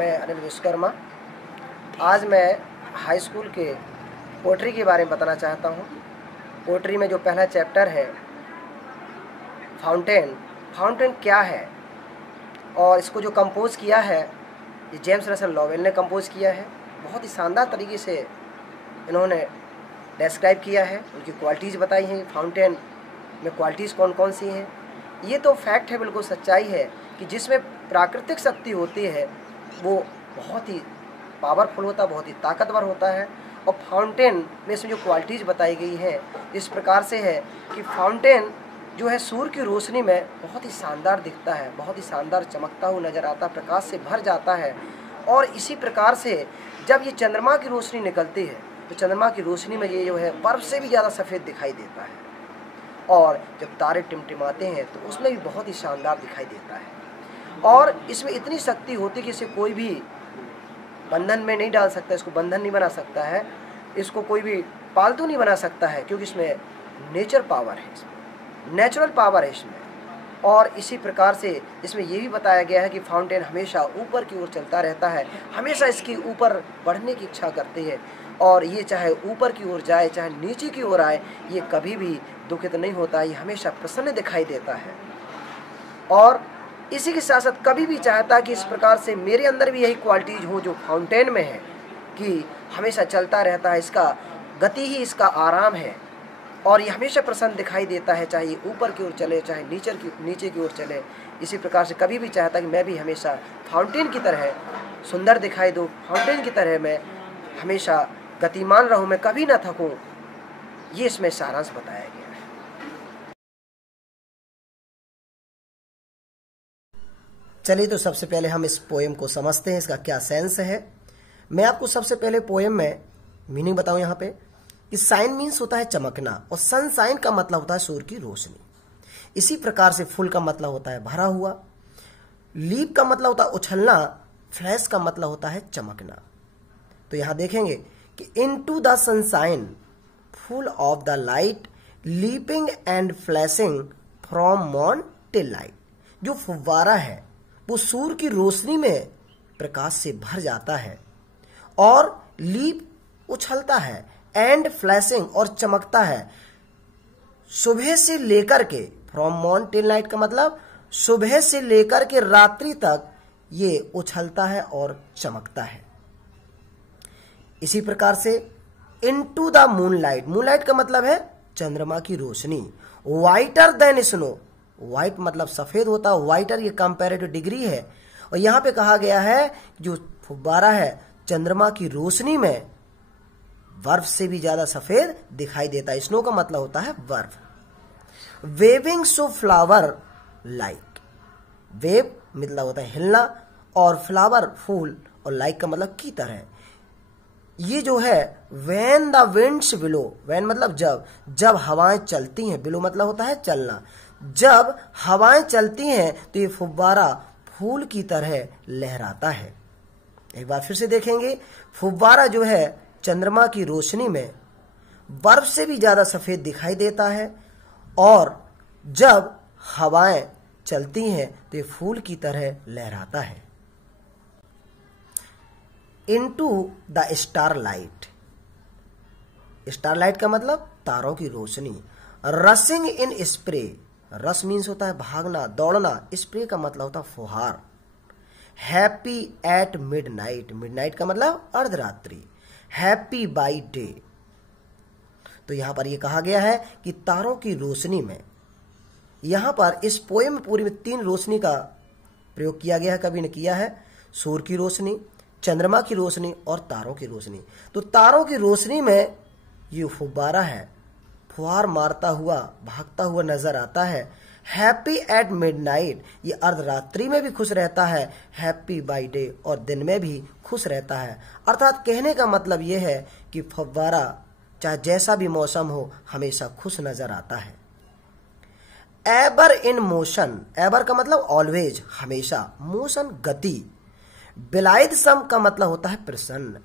मैं अनिल विश्वकर्मा। आज मैं हाई स्कूल के पोएट्री के बारे में बताना चाहता हूँ। पोएट्री में जो पहला चैप्टर है फाउंटेन। फाउंटेन क्या है और इसको जो कंपोज़ किया है ये जेम्स रसल लॉवेल ने कंपोज़ किया है। बहुत ही शानदार तरीके से इन्होंने डिस्क्राइब किया है, उनकी क्वालिटीज़ बताई हैं। फाउंटेन में क्वालिटीज़ कौन कौन सी हैं। ये तो फैक्ट है, बिल्कुल सच्चाई है कि जिसमें प्राकृतिक शक्ति होती है वो बहुत ही पावरफुल होता है, बहुत ही ताकतवर होता है। और फाउंटेन में इसमें जो क्वालिटीज़ बताई गई हैं इस प्रकार से है कि फाउंटेन जो है सूर्य की रोशनी में बहुत ही शानदार दिखता है, बहुत ही शानदार चमकता हुआ नज़र आता है, प्रकाश से भर जाता है। और इसी प्रकार से जब ये चंद्रमा की रोशनी निकलती है तो चंद्रमा की रोशनी में ये जो है बर्फ़ से भी ज़्यादा सफ़ेद दिखाई देता है। और जब तारे टिमटिमाते हैं तो उसमें भी बहुत ही शानदार दिखाई देता है। और इसमें इतनी शक्ति होती है कि इसे कोई भी बंधन में नहीं डाल सकता, इसको बंधन नहीं बना सकता है, इसको कोई भी पालतू नहीं बना सकता है, क्योंकि इसमें नेचर पावर है, इसमें नेचुरल पावर है इसमें। और इसी प्रकार से इसमें ये भी बताया गया है कि फाउंटेन हमेशा ऊपर की ओर चलता रहता है, हमेशा इसकी ऊपर बढ़ने की इच्छा करती है। और ये चाहे ऊपर की ओर जाए चाहे नीचे की ओर आए, ये कभी भी दुखित नहीं होता, ये हमेशा प्रसन्न दिखाई देता है। और इसी के साथ साथ कभी भी चाहता है कि इस प्रकार से मेरे अंदर भी यही क्वालिटीज़ हो जो फाउंटेन में है, कि हमेशा चलता रहता है, इसका गति ही इसका आराम है। और ये हमेशा प्रसन्न दिखाई देता है, चाहे ये ऊपर की ओर चले चाहे नीचे की ओर चले। इसी प्रकार से कभी भी चाहता है कि मैं भी हमेशा फाउंटेन की तरह सुंदर दिखाई दूँ, फाउंटेन की तरह मैं हमेशा गतिमान रहूँ, मैं कभी ना थकूँ। ये इसमें सारांश बताया गया है। चलिए तो सबसे पहले हम इस पोएम को समझते हैं, इसका क्या सेंस है। मैं आपको सबसे पहले पोएम में मीनिंग बताऊं यहाँ पे कि साइन मीन्स होता है चमकना और सनसाइन का मतलब होता है सूर्य की रोशनी। इसी प्रकार से फुल का मतलब होता है भरा हुआ, लीप का मतलब होता है उछलना, फ्लैश का मतलब होता है चमकना। तो यहाँ देखेंगे कि into the sunshine full of the light leaping and flashing from morn till night. जो फुव्वारा है वो सूर्य की रोशनी में प्रकाश से भर जाता है, और लीप उछलता है, एंड फ्लैशिंग और चमकता है सुबह से लेकर के, फ्रॉम मॉर्न टिल नाइट का मतलब सुबह से लेकर के रात्रि तक ये उछलता है और चमकता है। इसी प्रकार से इनटू द मूनलाइट, मूनलाइट का मतलब है चंद्रमा की रोशनी, वाइटर देन स्नो, व्हाइट मतलब सफेद होता है, वाइटर ये कंपैरेटिव डिग्री है। और यहां पे कहा गया है जो फुब्बारा है चंद्रमा की रोशनी में बर्फ से भी ज्यादा सफेद दिखाई देता है। स्नो का मतलब होता है बर्फ। Waving so flower like, wave मतलब होता है हिलना, और फ्लावर फूल, और लाइक का मतलब की तरह। ये जो है when the winds below, when मतलब जब हवाएं चलती हैं, बिलो मतलब होता है चलना, जब हवाएं चलती हैं तो ये फुब्बारा फूल की तरह लहराता है। एक बार फिर से देखेंगे, फुब्बारा जो है चंद्रमा की रोशनी में बर्फ से भी ज्यादा सफेद दिखाई देता है, और जब हवाएं चलती हैं तो ये फूल की तरह लहराता है। इनटू द स्टारलाइट, स्टारलाइट का मतलब तारों की रोशनी। रसिंग इन स्प्रे, रस मीन्स होता है भागना दौड़ना, स्प्रे का मतलब होता है फुहार। हैप्पी एट मिडनाइट, मिडनाइट का मतलब अर्धरात्रि। हैप्पी बाई डे, तो यहां पर यह कहा गया है कि तारों की रोशनी में, यहां पर इस पोएम में पूरी में 3 रोशनी का प्रयोग किया गया है। कभी ने किया है सूर्य की रोशनी, चंद्रमा की रोशनी और तारों की रोशनी। तो तारों की रोशनी में ये फुब्बारा है, फुहार मारता हुआ भागता हुआ नजर आता है। हैप्पी एट मिडनाइट, ये अर्धरात्रि में भी खुश रहता है। हैप्पी बाय डे, और दिन में भी खुश रहता है। अर्थात कहने का मतलब यह है कि फव्वारा चाहे जैसा भी मौसम हो हमेशा खुश नजर आता है। एबर इन मोशन, एबर का मतलब ऑलवेज हमेशा, मोशन गति। बिलाइद सम का मतलब होता है प्रसन्न,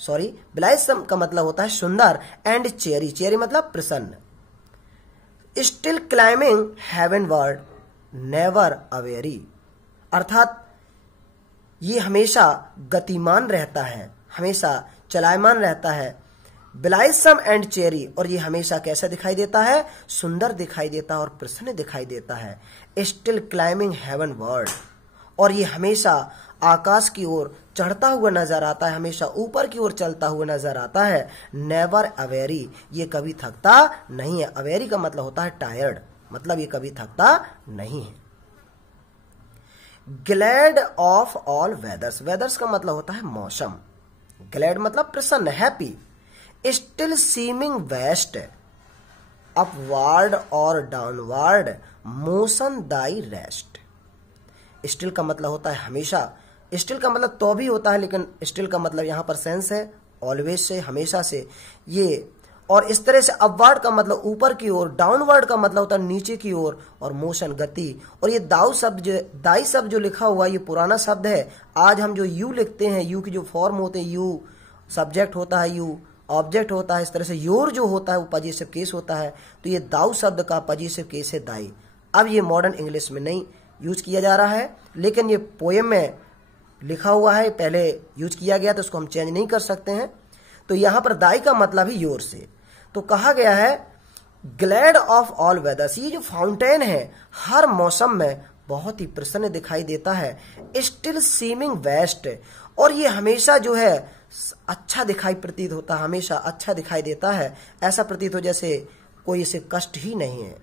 बिलाइद सम का मतलब होता है सुंदर। एंड चेरी, चेरी मतलब प्रसन्न। Still climbing heavenward never aweary, अर्थात ये हमेशा गतिमान रहता है, हमेशा चलायमान रहता है। ब्लाइसम एंड चेरी, और ये हमेशा कैसा दिखाई देता है, सुंदर दिखाई देता है और प्रसन्न दिखाई देता है। स्टिल क्लाइंबिंग हेवन वर्ड, और ये हमेशा आकाश की ओर चढ़ता हुआ नजर आता है, हमेशा ऊपर की ओर चलता हुआ नजर आता है। नेवर अवेरी, ये कभी थकता नहीं है। अवेरी का मतलब होता है टायर्ड, मतलब ये कभी थकता नहीं है। Glad of all weathers, weathers का मतलब होता है मौसम। ग्लैड मतलब प्रसन्न, happy. Still seeming best, upward और downward motion thy rest. Still का मतलब होता है हमेशा, स्टिल का मतलब तो भी होता है, लेकिन स्टिल का मतलब यहां पर सेंस है ऑलवेज से, हमेशा से। ये और इस तरह से अपवार्ड का मतलब ऊपर की ओर, डाउनवर्ड का मतलब होता है नीचे की ओर, और मोशन गति। और ये दाई शब्द जो लिखा हुआ है ये पुराना शब्द है। आज हम जो यू लिखते हैं, यू की जो फॉर्म होते हैं, यू सब्जेक्ट होता है, यू ऑब्जेक्ट होता है, इस तरह से योर जो होता है वो पजेसिव केस होता है। तो ये दाऊ शब्द का पजेसिव केस है दाई। अब ये मॉडर्न इंग्लिश में नहीं यूज किया जा रहा है, लेकिन ये पोएम में लिखा हुआ है, पहले यूज किया गया तो उसको हम चेंज नहीं कर सकते हैं। तो यहां पर दाई का मतलब ही योर से। तो कहा गया है ग्लैड ऑफ ऑल वेदर्स, ये जो फाउंटेन है हर मौसम में बहुत ही प्रसन्न दिखाई देता है। स्टिल सीमिंग वेस्ट, और ये हमेशा जो है अच्छा दिखाई प्रतीत होता है, हमेशा अच्छा दिखाई देता है, ऐसा प्रतीत हो जैसे कोई इसे कष्ट ही नहीं है।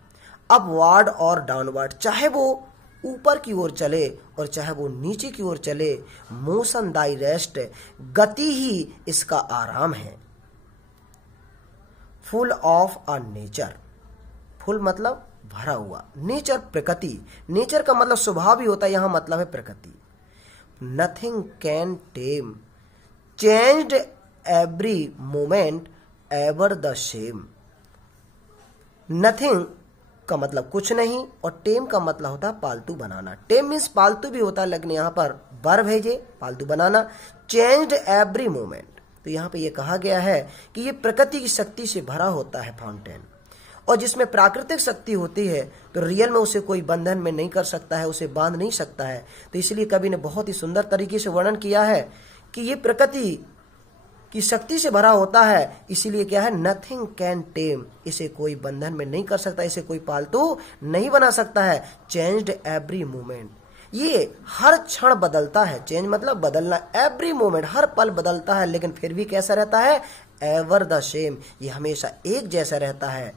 अपवार्ड और डाउनवर्ड, चाहे वो ऊपर की ओर चले और चाहे वो नीचे की ओर चले, मोशन दाई रेस्ट, गति ही इसका आराम है। Full of a nature, full मतलब भरा हुआ, नेचर प्रकृति, नेचर का मतलब स्वभाव ही होता है, यहां मतलब है प्रकृति। Nothing can time, changed every moment ever the same. Nothing का मतलब कुछ नहीं, और टेम का मतलब होता है पालतू बनाना। टेम मीन्स पालतू भी होता है, लेकिन यहां पर वर्ब है ये पालतू बनाना। चेंज्ड एवरी मोमेंट, तो यहां पे ये कहा गया है कि ये प्रकृति की शक्ति से भरा होता है फाउंटेन, और जिसमें प्राकृतिक शक्ति होती है तो रियल में उसे कोई बंधन में नहीं कर सकता है, उसे बांध नहीं सकता है। तो इसलिए कवि ने बहुत ही सुंदर तरीके से वर्णन किया है कि ये प्रकृति की शक्ति से भरा होता है, इसीलिए क्या है, नथिंग कैन टेम, इसे कोई बंधन में नहीं कर सकता, इसे कोई पालतू नहीं बना सकता है। चेंज्ड एवरी मोमेंट, ये हर क्षण बदलता है, चेंज मतलब बदलना, एवरी मोमेंट हर पल बदलता है, लेकिन फिर भी कैसा रहता है, एवर द सेम, ये हमेशा एक जैसा रहता है।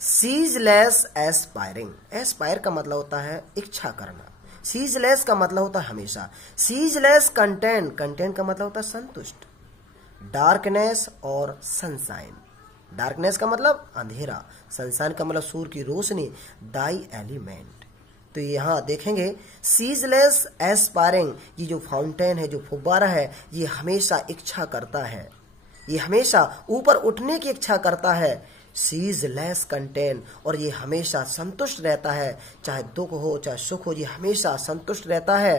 सीजलेस एस्पायरिंग, एस्पायर का मतलब होता है इच्छा करना, सीजलेस का मतलब होता है हमेशा। सीजलेस कंटेंट, कंटेंट का मतलब होता है संतुष्ट। डार्कनेस और सनशाइन, डार्कनेस का मतलब अंधेरा, सनशाइन का मतलब सूर्य की रोशनी, दाई एलिमेंट। तो यहां देखेंगे सीजलेस एस्पायरिंग, ये जो फाउंटेन है, जो फुब्बारा है, ये हमेशा इच्छा करता है, ये हमेशा ऊपर उठने की इच्छा करता है। सीजलेस कंटेंट, और ये हमेशा संतुष्ट रहता है, चाहे दुख हो चाहे सुख हो, ये हमेशा संतुष्ट रहता है।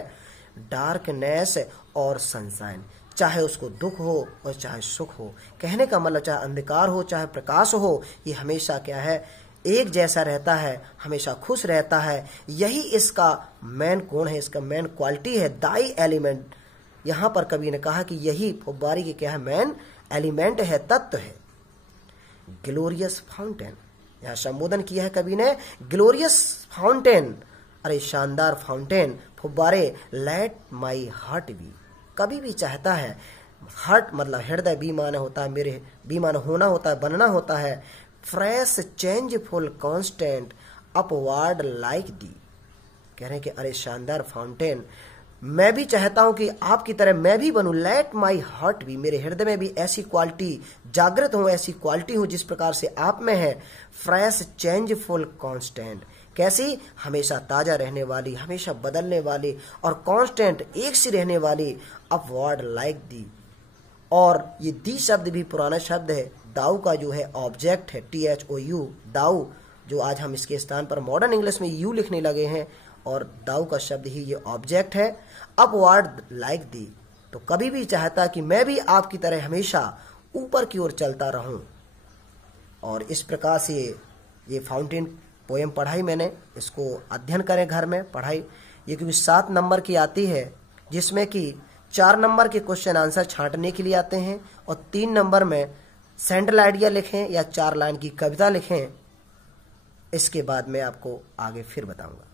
डार्कनेस और सनशाइन, चाहे उसको दुख हो और चाहे सुख हो, कहने का मतलब चाहे अंधकार हो चाहे प्रकाश हो, ये हमेशा क्या है, एक जैसा रहता है, हमेशा खुश रहता है। यही इसका मेन गुण है, इसका मेन क्वालिटी है, दाई एलिमेंट। यहां पर कवि ने कहा कि यही फुब्बारी की क्या है, मेन एलिमेंट है, तत्व है। ग्लोरियस फाउंटेन, यहां संबोधन किया है कवि ने, ग्लोरियस फाउंटेन, अरे शानदार फाउंटेन, फुब्बारे। लेट माई हार्ट बी, कभी भी चाहता है, हार्ट मतलब हृदय, बी माने होता है मेरे, बी माने होना होता है, बनना होता है। Fresh changeful constant upward like the, कह रहे हैं कि अरे शानदार फाउंटेन, मैं भी चाहता हूं कि आपकी तरह मैं भी बनूं। लेट माई हार्ट बी, मेरे हृदय में भी ऐसी क्वालिटी जागृत हो, ऐसी क्वालिटी हो जिस प्रकार से आप में है। फ्रेश चेंजफुल कांस्टेंट, कैसी, हमेशा ताजा रहने वाली, हमेशा बदलने वाली, और कांस्टेंट एक सी रहने वाली। अपवार्ड लाइक दी, और ये दी शब्द भी पुराना शब्द है, दाऊ का जो है ऑब्जेक्ट है, THOU, दाऊ, जो आज हम इसके स्थान पर मॉडर्न इंग्लिश में यू लिखने लगे हैं, और दाऊ का शब्द ही ये ऑब्जेक्ट है। अपवार्ड लाइक दी, तो कभी भी चाहता कि मैं भी आपकी तरह हमेशा ऊपर की ओर चलता रहूं। और इस प्रकार से ये फाउंटेन पोएम पढ़ाई मैंने, इसको अध्ययन करें घर में, पढ़ाई ये क्योंकि 7 नंबर की आती है, जिसमें कि 4 नंबर के क्वेश्चन आंसर छांटने के लिए आते हैं और 3 नंबर में सेंट्रल आइडिया लिखें या 4 लाइन की कविता लिखें। इसके बाद मैं आपको आगे फिर बताऊंगा।